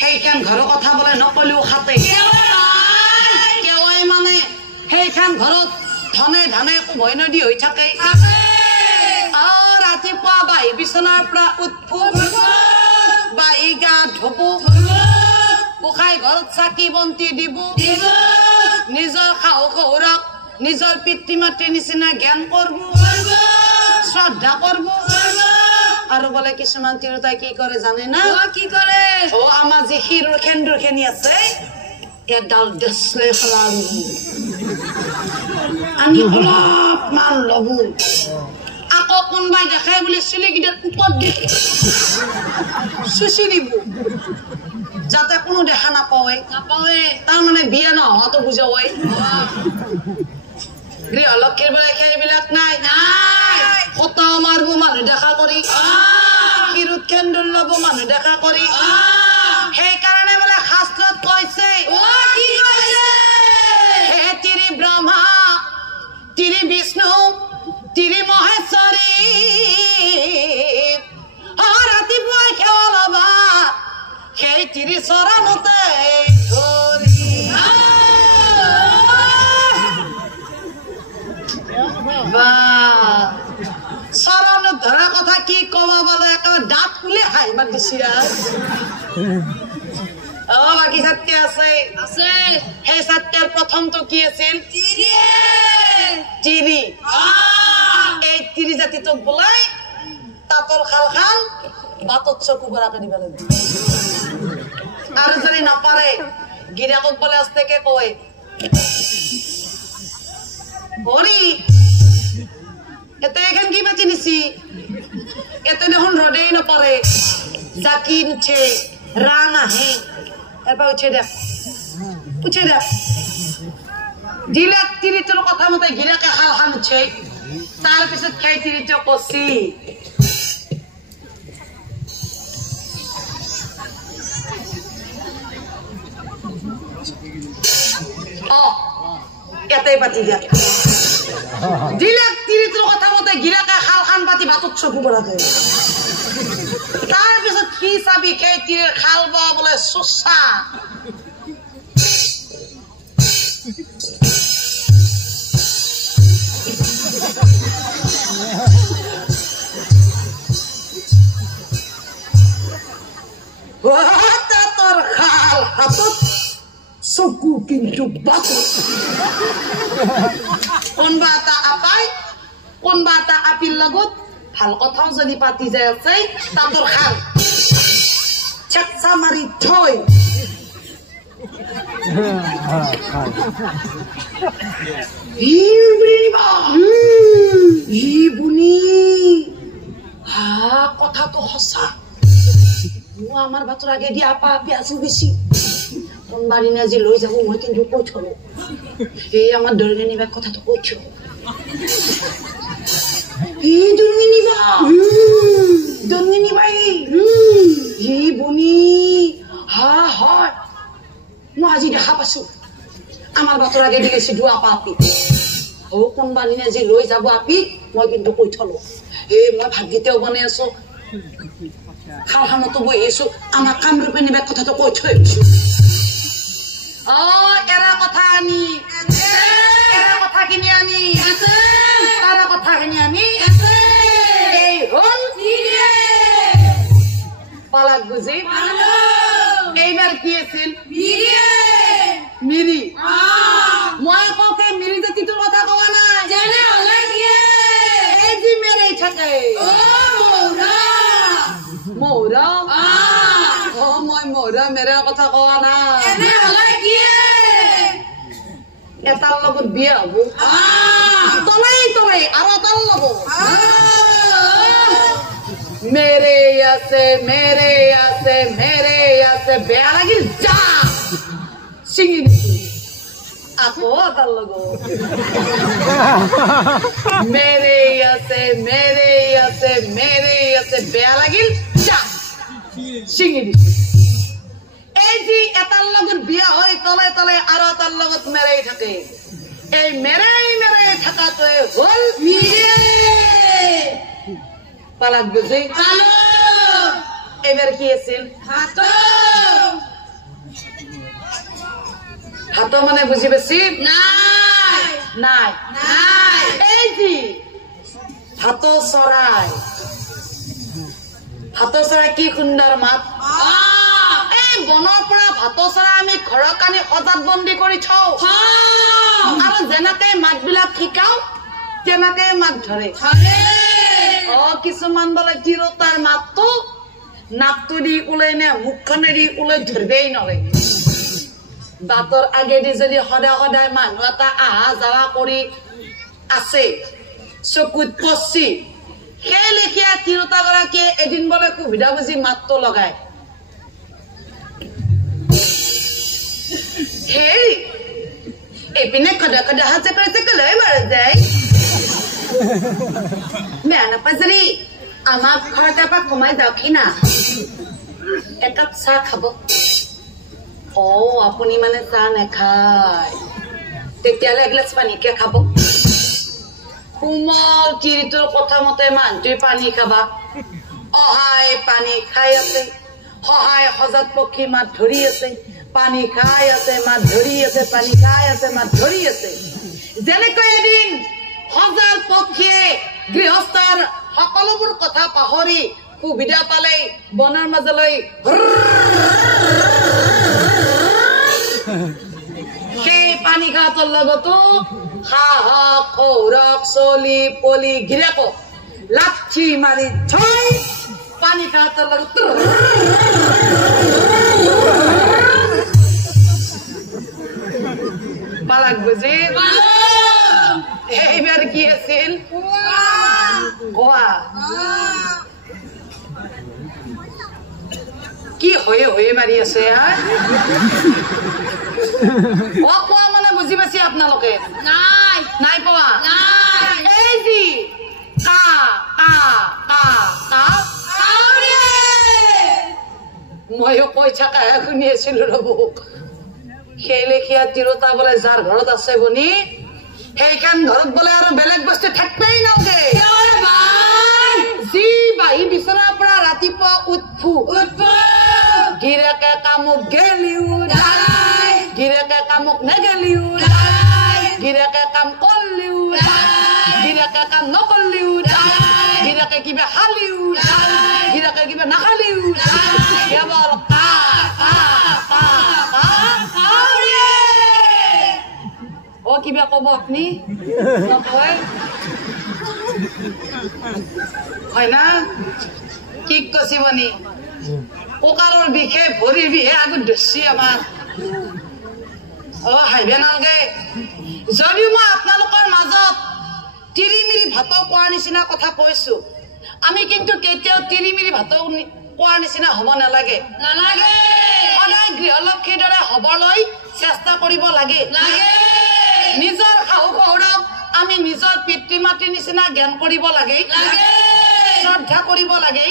সেইখান ঘৰৰ কথা বোলে নকলেও খাতে কেৱই মানে সেইখান ঘৰত ধনে ধানে কোবৈ নদী হৈ থাকে ৰাতিপুৱা বাই বিচনাৰ পৰা উৎফুট বাই গা ধুব গোসাঁই ঘৰত চাকি বন্তি দিব নিজৰ শাহু শহুৰক নিজৰ পিতৃ মাতৃৰ নিচিনা জ্ঞান কৰিব শ্ৰদ্ধা কৰিব আৰু বোলে কিছুমান তিৰোতাই কি কৰে জানে না কি কৰে আমাৰ যি শিৰৰ খেন্দুৰ খেনি আছে এডাল দেশলে খলাম আমি অলপমান ল'বো আকৌ কোনোবাই দেখাই বুলি চুলিকেইটাত ওপৰত দি চুচি দিব যাতে কোনো দেখা নাপাৱে তাৰমানে বিয়া নোহোৱাটো বুজাৱে গৃহলক্ষীৰ বোলে সেইবিলাক নাই কটাও মাৰিব মানুহ দেখা কৰি শিৰত খেন্দুৰ ল'ব মানুহ দেখা কৰি সেইকাৰণে বোলে শাস্ত্ৰত কৈছে হে তিৰি ব্ৰহ্মা তিৰি বিষ্ণু তিৰি মহেশ্বৰী ৰাতিপুৱাই সেৱা ল'বা সেই তিৰি চৰণতে চৰণত ধৰা কথা কি কবা বোলে একেবাৰে দাঁত খুলি হাই মাত দিছি বাকী ছাত্ৰী আছে সেই ছাত্ৰীৰ প্ৰথমটো কি আছিল তিৰি এই তিৰি জাতিটোক বোলাই তাঁতৰ খাল খাল বাটত চকু বৰাকে দিব লাগিব আৰু যদি নাপাৰে গিৰিয়েকক বোলে আস্তেকে কয় হৰি এতে এখন কি বাতি নিছি এতে দেখোন রোদেই নপরে জাকি উঠে রান আহে এরপর উঠে দেখ দিলাক তিরিটোর কথা মতে গিরাকে হাল হান উঠে তার পিছত খাই তিরিটো কষি এতেই পাতি দিয়া দিলাক তিরিটোর কথা মতে গিরাকে হাল খান পাতি ভাতত চকু বরাকে তার পিছত কি চাবি খাই তিরির খাল বা বলে সুসা তোর খাল হাতত চকু কিন্তু বাতত কোনবা এটা আপাই কোনবা এটা আপিৰ লগত ভাল কথাও যদি পাতি যায় আছে তাঁতৰ খাল চেকচা মাৰি থৈ কথাটো সঁচা আমার বাতর আগে দিয়ে আপা আপি আছো বেশি কোনবা দিনা যে লৈ যাব মই কিন্তু কৈ থলো এই আমার দরগে নিবা কথাটো কৈ থলো দরগে নিবা বনি হা হয় মই আজি দেখা পাইছো আমার বাতর আগে দিয়ে গেছি আপা আপি ও কোনবা দিনা যে লৈ যাব আপি মই কিন্তু কৈ থলো মই ভাতগিটাও বনাই আছো খালখানতো বহি আছো আমার কামৰূপে নিবা কথাটো কৈ থৈ আহিছো এরা কথা আনি এরা কথা কিনি আনি তারা কথা কিনি আনি এই হল পালাক বুঝি এইবার কি আছিল মিরি মই ককে মিরি জাতিটোৰ কথা কোৱা নাই এই যে মেৰেই থাকে মৌৰা মই মৌৰা মেৰে কথা কোৱা নাই এটাৰ লগত বিয়া হব তলাই তলাই আৰু এটাৰ লগত মেৰে আছে বেয়া লাগিল যা ছিঙি দিছো আকৌ এটাৰ লগত মেৰে আছে বেয়া লাগিল যা ছিঙি দিছো এই যে এটাৰ লগত বিয়া হৈ তলে তলে আৰু এটাৰ লগত মেৰাই থাকে এই মেৰাই থাকাটোৱে হল পালাক বুজি এবাৰ কি আছিল ভাত মানে বুঝি পাইছি নাই নাই নাই এই যি ভাত চৰাই কি সুন্দৰ মাত এই বনৰ পৰা ভাত চৰাই আমি ঘৰৰ কানি সজাত বন্দী কৰি থওঁ আৰু যেনেকে মাত বিলাক শিকাও তেনেকে মাত ধৰে কিছুমান বোলে তিৰোতাৰ মাতটো নাকটো দি ওলাই নে মুখখনেদি ওলাই ধৰিবই নৰে দাঁতৰ আগেদি যদি সদায় সদায় মানুহ এটা আহা যাৱা কৰি আছে চকুত পচি সেই লেখীয়া তিৰোতা গৰাকীয়ে এদিন বোলে সুবিধা বুজি মাতটো লগায় হেই এইপিনে খদা খদা হাতে কৰিছে কলৈ মাৰা যায় বেয়া নাপাজৰি আমাৰ ঘৰত এপাক কমাই যাওকহি না একাপ চাহ খাব আপুনি মানে চাহ নাখায় তেতিয়াহ'লে এগিলাচ পানীকে খাব কোমল তিৰিটোৰ কথা মতে মানুহটোৱে পানী খাবা অহাই পানী খাই আছে সহায় সজাত পক্ষী মাত ধৰি আছে পানী খাই আছে মাত ধৰি আছে পানী খাই আছে মাত ধৰি আছে যেনেকৈ এদিন সজাল পক্ষীয়ে গৃহস্থৰ সকলোবোৰ কথা পাহৰি সুবিধা পালে বনৰ মাজলৈ সেই পানী খাতৰ লগতো হাঁহক খৌৰক চলি পলি গিৰাকক লাঠি মাৰি থৈ পানী খাতৰ লগত পালাক বুজি এইবাৰ কি আছিল কোৱা কি হয়ে হয়ে মাৰি আছে কোৱা মানে বুজি পাইছে আপোনালোকে নাই নাই পোৱা নাই এই যি কা কা কা কা ময়ো কৈ থাকাহে শুনি আছিলো ৰব সেই লেখীয়া তিৰোতা বোলে যাৰ ঘৰত আছে বনি সেইখন ঘৰত বোলে আৰু বেলেগ বস্তু থাকবেই নালাগে যি বাহি বিচনাৰ পৰা ৰাতিপুৱা উঠফু গিৰেকে কামক গেলিও গিৰেকে কামক নেগেলিও গিৰেকে কাম কৰলিও গিৰেকে কাম নকৰলিও গিৰেকে কিবা খালিও গিৰেকে কিবা নাখালিও কেৱল কা কা কা কা কিবা কব আপুনি নকয় হয় না কি কচিবনি কঁকালৰ বিষে ভৰিৰ বিষে আগত ধৰছি আমাৰ হাইবে নালগে যদিও মই আপোনালোকৰ মাজত তিৰিমিৰি ভাত কোৱাৰ নিচিনা কথা কৈছো আমি কিন্তু কেতিয়াও তিৰিমিৰি ভাত কোৱাৰ নিচিনা হ'ব নালাগে নালাগে সদায় গৃহলক্ষ্মীৰ দৰে হ'বলৈ চেষ্টা কৰিব লাগে নিজৰ শাহু শহুৰক আমি নিজৰ পিতৃ মাতৃৰ নিচিনা জ্ঞান কৰিব লাগে শ্ৰদ্ধা কৰিব লাগে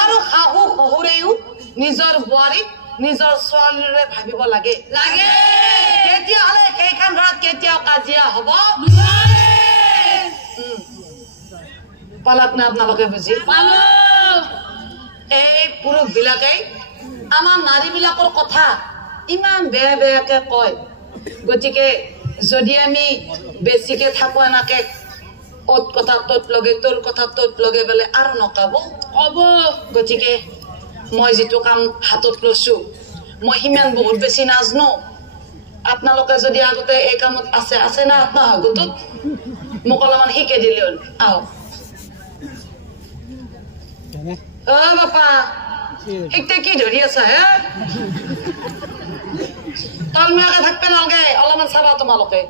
আৰু শাহু শহুৰেও নিজৰ বোৱাৰীক নিজৰ ছোৱালীৰে ভাবিব লাগে তেতিয়াহ'লে সেইখন ঘৰত কেতিয়াও কাজিয়া হ'ব পালাক না আপোনালোকে বুজি এই পুৰুষ বিলাকে আমাৰ নাৰী বিলাকৰ কথা ইমান বেয়া বেয়াকে কয় গতিকে যদি আমি বেছিকে থাকো এনেকে অত কথা তত লগে তোৰ কথা তত লগে বোলে আৰু নকাব হ'ব গতিকে মই যিটো কাম হাতত লৈছো মই সিমান বহুত বেছি নাজানো আপোনালোকে যদি আগতে এই কামত আছে না আপোনাৰ গোটত মোক অলপমান শিকাই দিলে হ'ল আহক বাপা শিকতে কি ধৰি আছা হে তলমীয়াকে থাকবে নালগে অলপমান চাবা তোমালোকে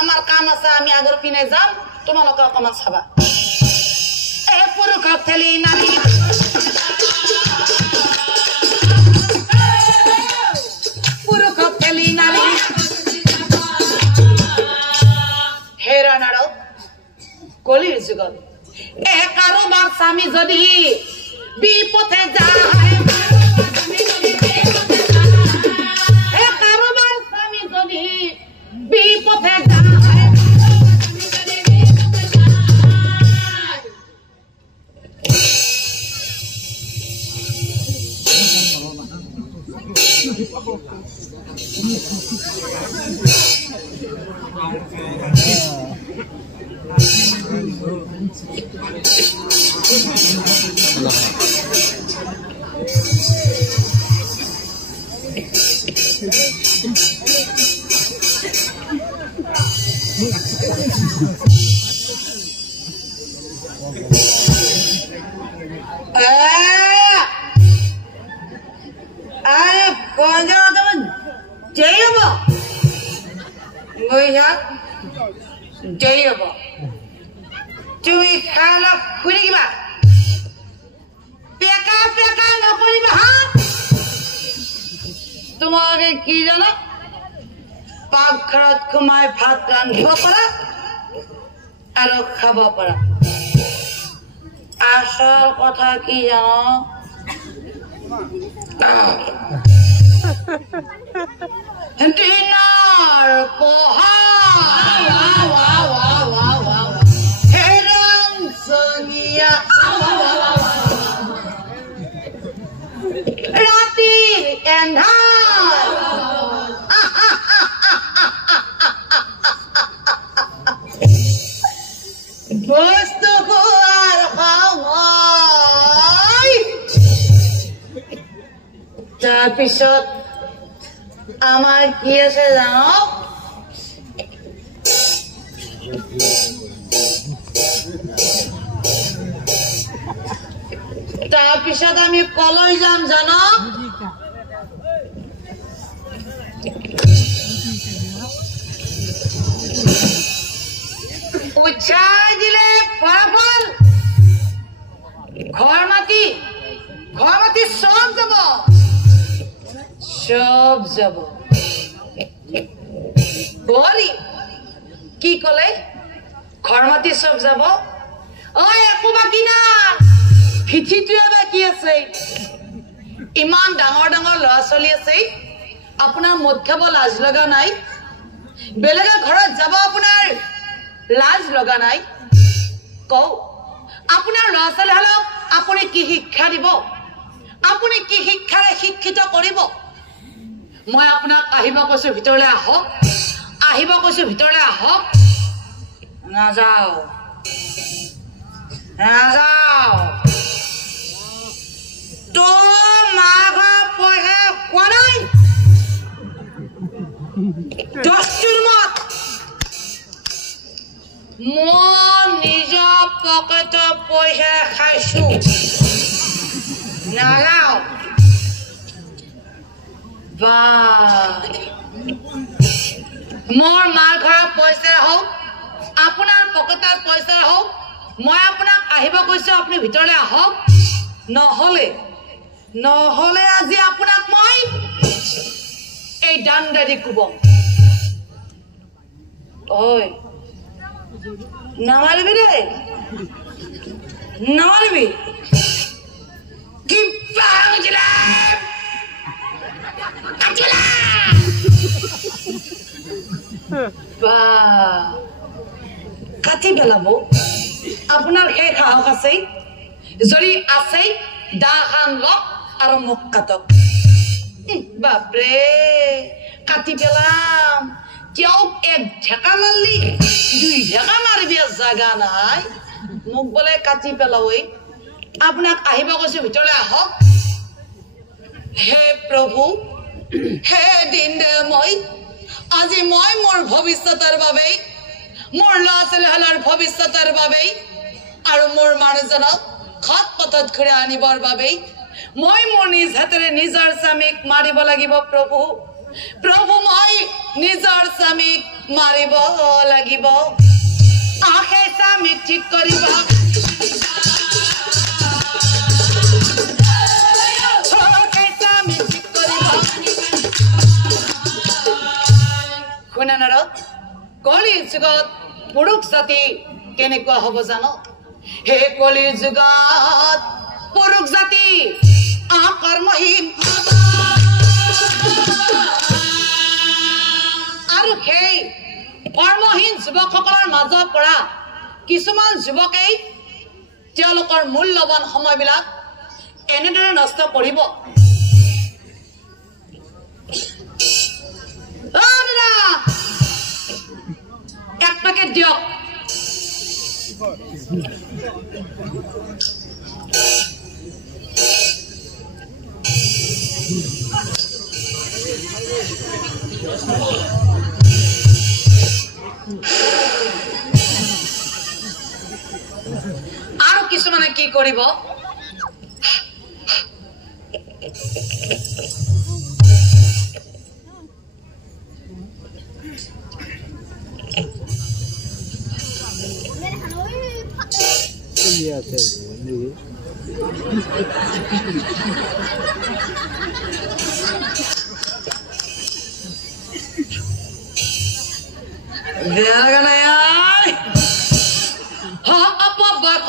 আমাৰ কাম আছে আমি আগৰ পিনে যাম তোমালোকে অকমান চাবা পুৰুষক ঠেলি নামি পুৰুষক ঠেলি নামি হেৰানাৰত কলিৰ যুগত কাৰোবাৰ স্বামী যদি বিপথে যায় কাৰোবাৰ স্বামী যদি বিপথে যায় তুমি খালা খুলি কিবা পেকা পেকা নকৰিবা হা তোমাকে কি জানা পাকঘৰত সোমাই ভাত ৰান্ধিব পাৰা আৰু খাব পাৰা আসল কথা কি জানো দিনৰ পোহৰ হেৰাম সঙিয়া ৰাতিৰ এন্ধাৰ বস্তু খোৱাৰ সময় তাৰপিছত আমাৰ কি আছে জানো তাৰপিছত আমি কলৈ যাম জানো উচ্চাই দিলে ফলাফল ঘৰ মাটি চব যাব বৰি কি কলে ঘৰ মাটি চব যাব একো বাকী নাই ফিঠিটোৱে বাকী আছে ইমান ডাঙৰ ডাঙৰ ল'ৰা ছোৱালী আছে আপোনাৰ মদ খাব লাজ লগা নাই বেলেগৰ ঘৰত যাব আপোনাৰ লাজ লগা নাই কও আপোনাৰ ল'ৰা ছোৱালী হলক আপুনি কি শিক্ষা দিব আপুনি কি শিক্ষাৰে শিক্ষিত কৰিব মই আপোনাক আহিব কৈছো ভিতৰলৈ আহক নাযাও তো মাঘা পঢ়ে কোৱা নাই দস্তুৰ মত মই নিজৰ পকেটৰ পইচা খাইছো নাযাও মোৰ মাৰ ঘৰৰ পইচা হওক আপোনাৰ পকেটৰ পইচা হওক মই আপোনাক আহিব কৈছো আপুনি ভিতৰলৈ আহক নহলে আজি আপোনাক মই এই ডাণ্ডাৰি কোবম ঐ নামাৰিবি দেই নামাৰিবি কাটি পেলাব আপোনাৰ সেই সাহস আছে যদি আছে দা খান লওক আৰু মোক কাটক বাপৰে কাটি পেলাম তেওঁক এক ঢেকা মাৰলি দুই ঢেকা মাৰিবি জাগা নাই মোক বোলে কাটি পেলাওই আপোনাক আহিব কৈছো ভিতৰলৈ আহক হে প্ৰভু হে দিন মই আজি মই মোৰ ভৱিষ্যতৰ বাবে মোৰ ল'ৰা ছোৱালীৰ ভৱিষ্যতৰ বাবে আৰু মোৰ মানুহজনক ঘাট পথত ঘূৰাই আনিবৰ বাবে মই মোৰ নিজ হাতেৰে নিজৰ স্বামীক মাৰিব লাগিব প্ৰভু মই নিজৰ স্বামীক মাৰিব লাগিব সেই স্বামীক ঠিক কৰিব শুনা নাৰদ কলিৰ যুগত পুৰুষ জাতি কেনেকুৱা হ'ব জানো হে কলিৰ যুগত পুৰুষ জাতি কৰ্মহীন আৰু সেই কৰ্মহীন যুৱকসকলৰ মাজৰ পৰা কিছুমান যুৱকেই তেওঁলোকৰ মূল্যৱান সময়বিলাক এনেদৰে নষ্ট কৰিব আৰু কিছুমানে কি কৰিব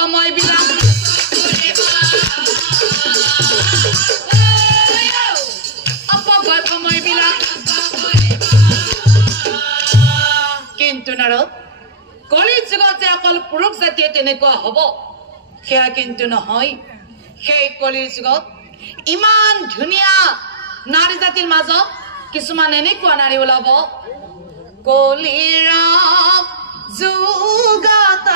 সময় বিলাক অপব্যয় সময় বিলাক কিন্তু নাৰদ কলি যুগত যে অকল পুৰুষ জাতিয়ে তেনেকুৱা হ'ব সেয়া কিন্তু নহয় সেই কলিৰ যুগত ইমান ধুনীয়া নাৰী জাতিৰ মাজত কিছুমান এনেকুৱা নাৰী ওলাব কলিৰ যুগত